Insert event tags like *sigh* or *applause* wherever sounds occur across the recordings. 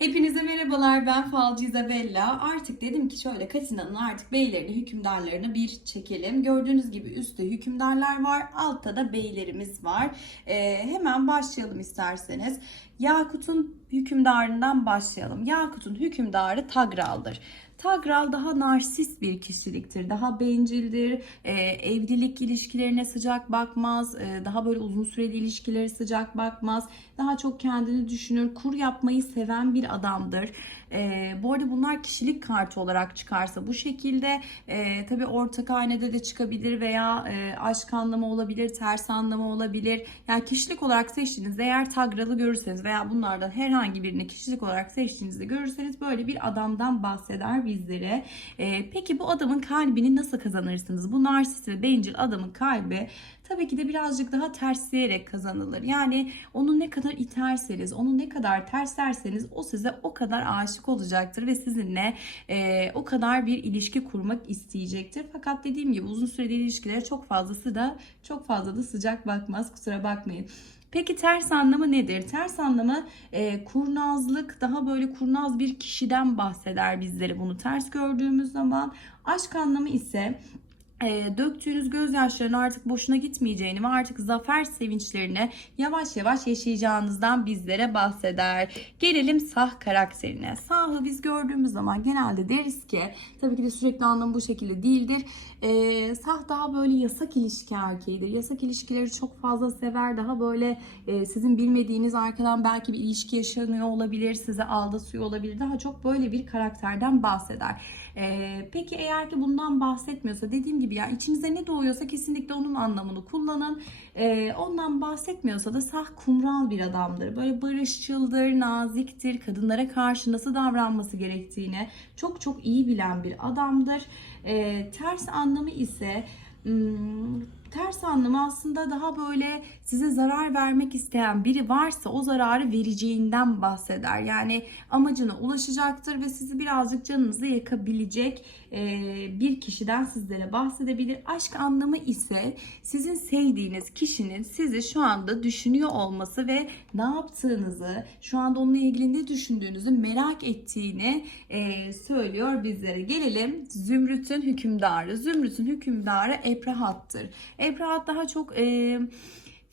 Hepinize merhabalar ben Falcı Isabella. Artık dedim ki şöyle Katina'nın artık beylerini, hükümdarlarını bir çekelim. Gördüğünüz gibi üstte hükümdarlar var, altta da beylerimiz var. Ee, hemen başlayalım isterseniz. Yakut'un hükümdarından başlayalım. Yakut'un hükümdarı Tagral'dır. Tagral daha narsist bir kişiliktir. Daha bencildir. e, evlilik ilişkilerine sıcak bakmaz. e, daha böyle uzun süreli ilişkileri sıcak bakmaz. Daha çok kendini düşünür. Kur yapmayı seven bir adamdır. E, bu arada bunlar kişilik kartı olarak çıkarsa bu şekilde e, tabii ortak hanede de çıkabilir veya e, aşk anlamı olabilir, ters anlamı olabilir. Yani kişilik olarak seçtiğinizde eğer Tagral'ı görürseniz veya bunlardan herhangi birini kişilik olarak seçtiğinizde görürseniz böyle bir adamdan bahseder bizlere. E, peki bu adamın kalbini nasıl kazanırsınız? Bu narsist ve bencil adamın kalbi tabii ki de birazcık daha tersleyerek kazanılır. Yani onu ne kadar iterseniz, onu ne kadar terslerseniz o size o kadar aşık olacaktır ve sizinle e, o kadar bir ilişki kurmak isteyecektir. Fakat dediğim gibi uzun süreli ilişkilere çok fazlası da çok fazla da sıcak bakmaz. Kusura bakmayın. Peki ters anlamı nedir? Ters anlamı e, kurnazlık, daha böyle kurnaz bir kişiden bahseder bizlere bunu ters gördüğümüz zaman. Aşk anlamı ise e, döktüğünüz gözyaşlarının artık boşuna gitmeyeceğini ve artık zafer sevinçlerini yavaş yavaş yaşayacağınızdan bizlere bahseder. Gelelim Sah karakterine. Sah'ı biz gördüğümüz zaman genelde deriz ki tabii ki de sürekli anlamı bu şekilde değildir. E, Sah daha böyle yasak ilişki erkeğidir. Yasak ilişkileri çok fazla sever. Daha böyle e, sizin bilmediğiniz arkadan belki bir ilişki yaşanıyor olabilir. Size aldatıyor olabilir. Daha çok böyle bir karakterden bahseder. E, peki eğer ki bundan bahsetmiyorsa dediğim gibi ya içinize ne doğuyorsa kesinlikle onun anlamını kullanın. E, ondan bahsetmiyorsa da sah kumral bir adamdır. Böyle barışçıldır, naziktir, kadınlara karşı nasıl davranması gerektiğini çok çok iyi bilen bir adamdır. E, ters anlamı ise hmm, ters anlamı aslında daha böyle size zarar vermek isteyen biri varsa o zararı vereceğinden bahseder. Yani amacına ulaşacaktır ve sizi birazcık canınızı yakabilecek e, bir kişiden sizlere bahsedebilir. Aşk anlamı ise sizin sevdiğiniz kişinin sizi şu anda düşünüyor olması ve ne yaptığınızı, şu anda onunla ilgili ne düşündüğünüzü merak ettiğini e, söylüyor bizlere. Gelelim Zümrüt'ün hükümdarı. Zümrüt'ün hükümdarı Eprahat'tır. Eprahat daha çok e,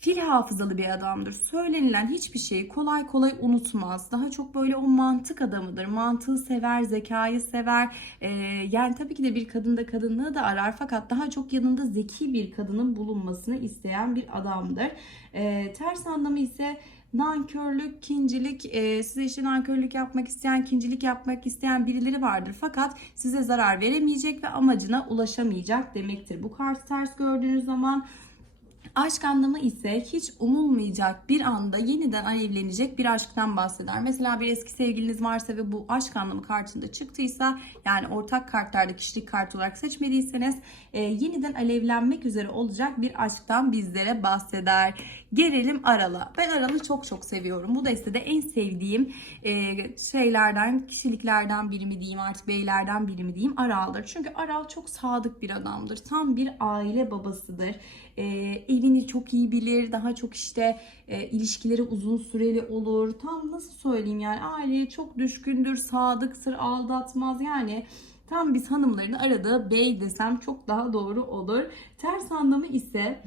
fil hafızalı bir adamdır. Söylenilen hiçbir şeyi kolay kolay unutmaz. Daha çok böyle o mantık adamıdır. Mantığı sever, zekayı sever. E, yani tabii ki de bir kadında kadınlığı da arar fakat daha çok yanında zeki bir kadının bulunmasını isteyen bir adamdır. E, ters anlamı ise nankörlük, kincilik, e, size işte nankörlük yapmak isteyen, kincilik yapmak isteyen birileri vardır. Fakat size zarar veremeyecek ve amacına ulaşamayacak demektir. Bu kartı ters gördüğünüz zaman Aşk anlamı ise hiç umulmayacak bir anda yeniden alevlenecek bir aşktan bahseder. Mesela bir eski sevgiliniz varsa ve bu aşk anlamı kartında çıktıysa yani ortak kartlarda kişilik kartı olarak seçmediyseniz e, yeniden alevlenmek üzere olacak bir aşktan bizlere bahseder. Gelelim Aral'a. Ben Aral'ı çok çok seviyorum. Bu destede en sevdiğim e, şeylerden, kişiliklerden biri mi diyeyim artık beylerden biri mi diyeyim Aral'dır. Çünkü Aral çok sadık bir adamdır. Tam bir aile babasıdır. E, evini çok iyi bilir. Daha çok işte e, ilişkileri uzun süreli olur. Tam nasıl söyleyeyim yani aileye çok düşkündür, sadıktır, aldatmaz. Yani tam biz hanımların aradığı bey desem çok daha doğru olur. Ters anlamı ise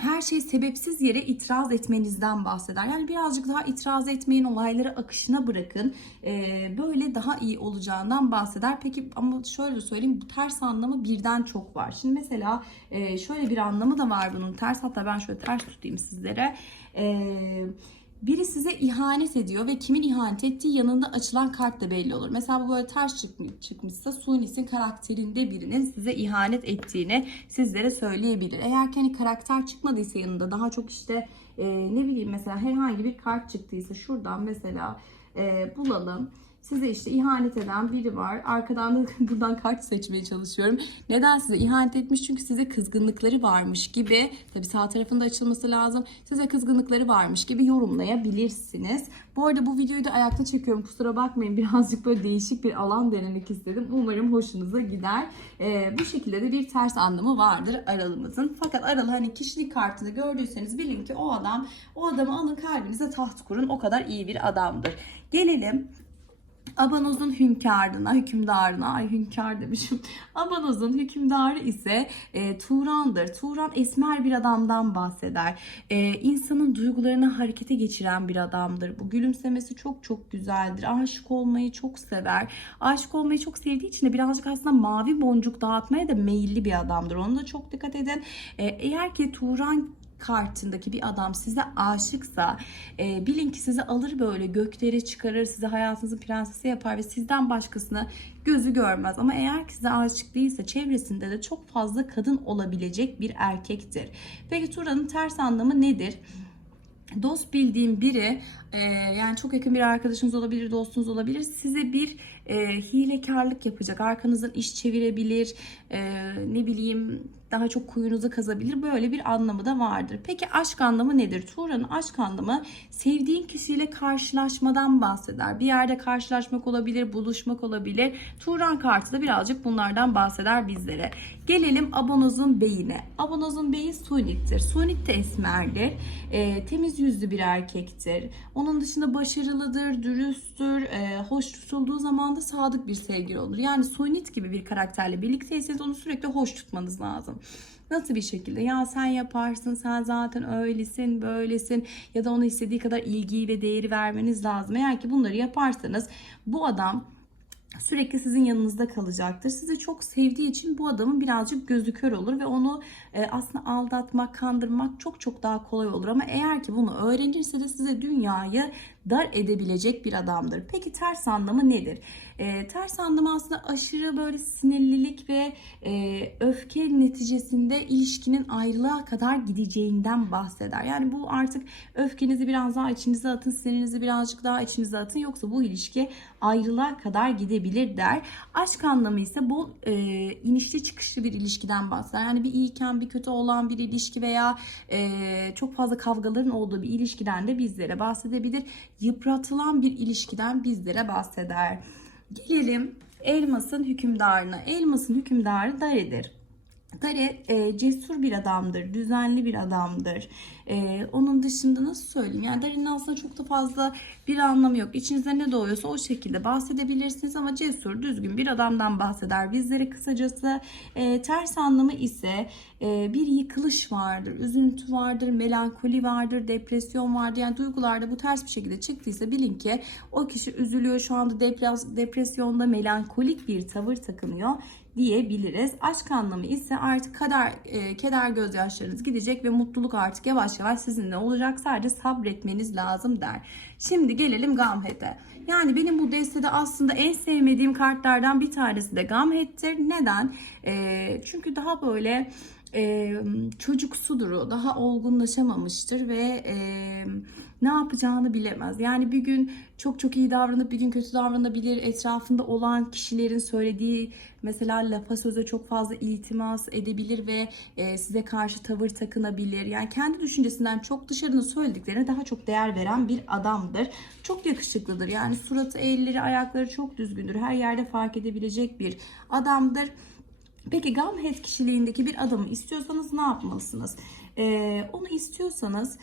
her şeyi sebepsiz yere itiraz etmenizden bahseder. Yani birazcık daha itiraz etmeyin, olayları akışına bırakın. Ee, böyle daha iyi olacağından bahseder. Peki ama şöyle söyleyeyim, bu ters anlamı birden çok var. Şimdi mesela e, şöyle bir anlamı da var bunun ters. Hatta ben şöyle ters tutayım sizlere. Eee biri size ihanet ediyor ve kimin ihanet ettiği yanında açılan kart da belli olur. Mesela bu böyle ters çıkmış, çıkmışsa Sunis'in karakterinde birinin size ihanet ettiğini sizlere söyleyebilir. Eğer ki hani karakter çıkmadıysa yanında daha çok işte e, ne bileyim mesela herhangi bir kart çıktıysa şuradan mesela e, bulalım. Size işte ihanet eden biri var. Arkadan da *laughs* buradan kart seçmeye çalışıyorum. Neden size ihanet etmiş? Çünkü size kızgınlıkları varmış gibi. Tabi sağ tarafında açılması lazım. Size kızgınlıkları varmış gibi yorumlayabilirsiniz. Bu arada bu videoyu da ayakta çekiyorum. Kusura bakmayın. Birazcık böyle değişik bir alan denemek istedim. Umarım hoşunuza gider. Ee, bu şekilde de bir ters anlamı vardır aralımızın. Fakat aralı hani kişilik kartını gördüyseniz bilin ki o adam o adamı alın kalbinize taht kurun. O kadar iyi bir adamdır. Gelelim Abanoz'un hünkârına, hükümdarına, ay hünkâr demişim. *laughs* Abanoz'un hükümdarı ise e, Turan'dır. Turan esmer bir adamdan bahseder. E, insanın duygularını harekete geçiren bir adamdır. Bu gülümsemesi çok çok güzeldir. Aşık olmayı çok sever. Aşık olmayı çok sevdiği için de birazcık aslında mavi boncuk dağıtmaya da meyilli bir adamdır. Onu da çok dikkat edin. E, eğer ki Turan kartındaki bir adam size aşıksa e, bilin ki sizi alır böyle göklere çıkarır sizi hayatınızın prensesi yapar ve sizden başkasını gözü görmez ama eğer ki size aşık değilse çevresinde de çok fazla kadın olabilecek bir erkektir. Peki Turan'ın ters anlamı nedir? Dost bildiğim biri e, yani çok yakın bir arkadaşınız olabilir, dostunuz olabilir. Size bir e, hilekarlık yapacak. Arkanızdan iş çevirebilir. e, ne bileyim daha çok kuyunuzu kazabilir. Böyle bir anlamı da vardır. Peki aşk anlamı nedir? Tuğra'nın aşk anlamı sevdiğin kişiyle karşılaşmadan bahseder. Bir yerde karşılaşmak olabilir, buluşmak olabilir. Tuğran kartı da birazcık bunlardan bahseder bizlere. Gelelim Abonoz'un beyine. Abonoz'un beyi Sunit'tir. Sunit de esmerdir. E, temiz yüzlü bir erkektir. Onun dışında başarılıdır, dürüsttür, e, hoş tutulduğu zaman da sadık bir sevgili olur. Yani Sunit gibi bir karakterle birlikteyseniz onu sürekli hoş tutmanız lazım. Nasıl bir şekilde? Ya sen yaparsın, sen zaten öylesin, böylesin ya da ona istediği kadar ilgiyi ve değeri vermeniz lazım. Eğer ki bunları yaparsanız bu adam sürekli sizin yanınızda kalacaktır. Sizi çok sevdiği için bu adamın birazcık gözü kör olur ve onu e, aslında aldatmak, kandırmak çok çok daha kolay olur. Ama eğer ki bunu öğrenirse de size dünyayı dar edebilecek bir adamdır. Peki ters anlamı nedir? E, ters anlamı aslında aşırı böyle sinirlilik ve e, öfke neticesinde ilişkinin ayrılığa kadar gideceğinden bahseder. Yani bu artık öfkenizi biraz daha içinize atın, sinirinizi birazcık daha içinize atın yoksa bu ilişki ayrılığa kadar gidebilir der. Aşk anlamı ise bu e, inişli çıkışlı bir ilişkiden bahseder. Yani bir iyiyken bir kötü olan bir ilişki veya e, çok fazla kavgaların olduğu bir ilişkiden de bizlere bahsedebilir. Yıpratılan bir ilişkiden bizlere bahseder. Gelelim elmasın hükümdarına. Elmasın hükümdarı Dare'dir. Dare e, cesur bir adamdır, düzenli bir adamdır. E, onun dışında nasıl söyleyeyim? Yani Dare'nin aslında çok da fazla bir anlamı yok. İçinize ne doğuyorsa o şekilde bahsedebilirsiniz ama cesur, düzgün bir adamdan bahseder. Bizlere kısacası e, ters anlamı ise e, bir yıkılış vardır, üzüntü vardır, melankoli vardır, depresyon vardır. Yani duygularda bu ters bir şekilde çıktıysa bilin ki o kişi üzülüyor. Şu anda depres, depresyonda melankolik bir tavır takınıyor diyebiliriz. Aşk anlamı ise artık kader, e, keder gözyaşlarınız gidecek ve mutluluk artık yavaş yavaş sizinle olacak. Sadece sabretmeniz lazım der. Şimdi gelelim Gamhet'e. Yani benim bu destede aslında en sevmediğim kartlardan bir tanesi de Gamhet'tir. Neden? E, çünkü daha böyle e, çocuksudur. Daha olgunlaşamamıştır ve e, ne yapacağını bilemez. Yani bir gün çok çok iyi davranıp bir gün kötü davranabilir. Etrafında olan kişilerin söylediği mesela lafa söze çok fazla iltimas edebilir ve e, size karşı tavır takınabilir. Yani kendi düşüncesinden çok dışarının söylediklerine daha çok değer veren bir adamdır. Çok yakışıklıdır. Yani suratı, elleri, ayakları çok düzgündür. Her yerde fark edebilecek bir adamdır. Peki Gamhet kişiliğindeki bir adamı istiyorsanız ne yapmalısınız? Ee, onu istiyorsanız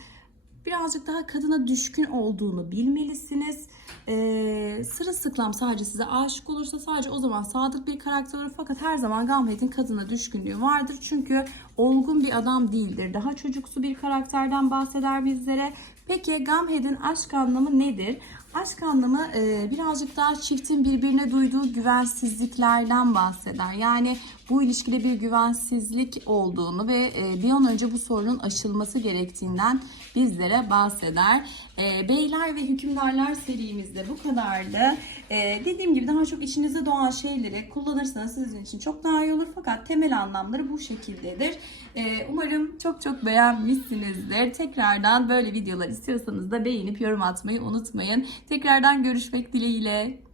birazcık daha kadına düşkün olduğunu bilmelisiniz. Ee, sırılsıklam sadece size aşık olursa sadece o zaman sadık bir karakter olur. Fakat her zaman Gamhet'in kadına düşkünlüğü vardır. Çünkü olgun bir adam değildir. Daha çocuksu bir karakterden bahseder bizlere. Peki Gamhet'in aşk anlamı nedir? Aşk anlamı e, birazcık daha çiftin birbirine duyduğu güvensizliklerden bahseder. Yani bu ilişkide bir güvensizlik olduğunu ve e, bir an önce bu sorunun aşılması gerektiğinden bizlere bahseder. E, Beyler ve Hükümdarlar serimizde bu kadardı. E, dediğim gibi daha çok içinize doğan şeyleri kullanırsanız sizin için çok daha iyi olur. Fakat temel anlamları bu şekildedir. E, umarım çok çok beğenmişsinizdir. Tekrardan böyle videolar istiyorsanız da beğenip yorum atmayı unutmayın. Tekrardan görüşmek dileğiyle.